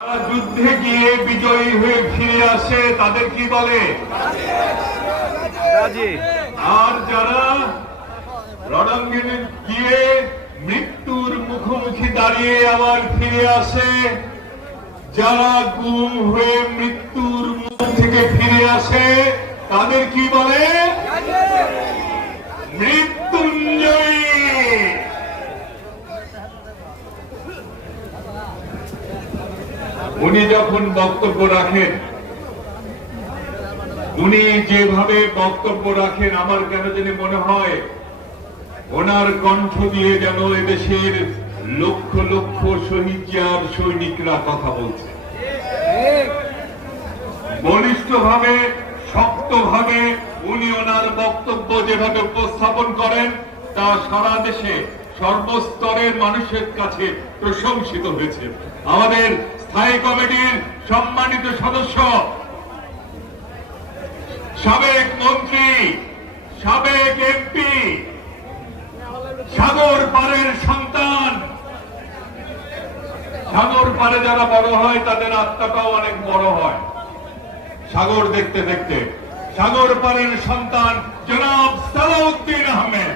যারা যুদ্ধে গিয়ে বিজয়ী হয়ে ফিরে আসে তাদের কি বলে? আর যারা রণাঙ্গনে গিয়ে মৃত্যুর মুখোমুখি দাঁড়িয়ে আবার ফিরে আসে, যারা গুম হয়ে মৃত্যুর মুখ থেকে ফিরে আসে তাদের কি বলে? মৃত্যুঞ্জয়ী। উনি যখন বক্তব্য রাখেন, উনি যেভাবে বক্তব্য রাখেন, আমার কেন জানি মনে হয় ওনার কণ্ঠ দিয়ে যেন এদেশের লক্ষ লক্ষ শহীদ সৈনিকরা কথা বলছে। বলিষ্ঠভাবে, শক্তভাবে উনি ওনার বক্তব্য যেভাবে উপস্থাপন করেন তা সারা দেশে সর্বস্তরের মানুষের কাছে প্রশংসিত হয়েছে। আমাদের স্থায়ী কমিটির সম্মানিত সদস্য, সাবেক মন্ত্রী, সাবেক এমপি, সাগর পাড়ের সন্তান, সাগর পাড়ে যারা বড় হয় তাদের আত্মাটাও অনেক বড় হয় সাগর দেখতে দেখতে। সাগর পাড়ের সন্তান জনাব সালাউদ্দিন আহমেদ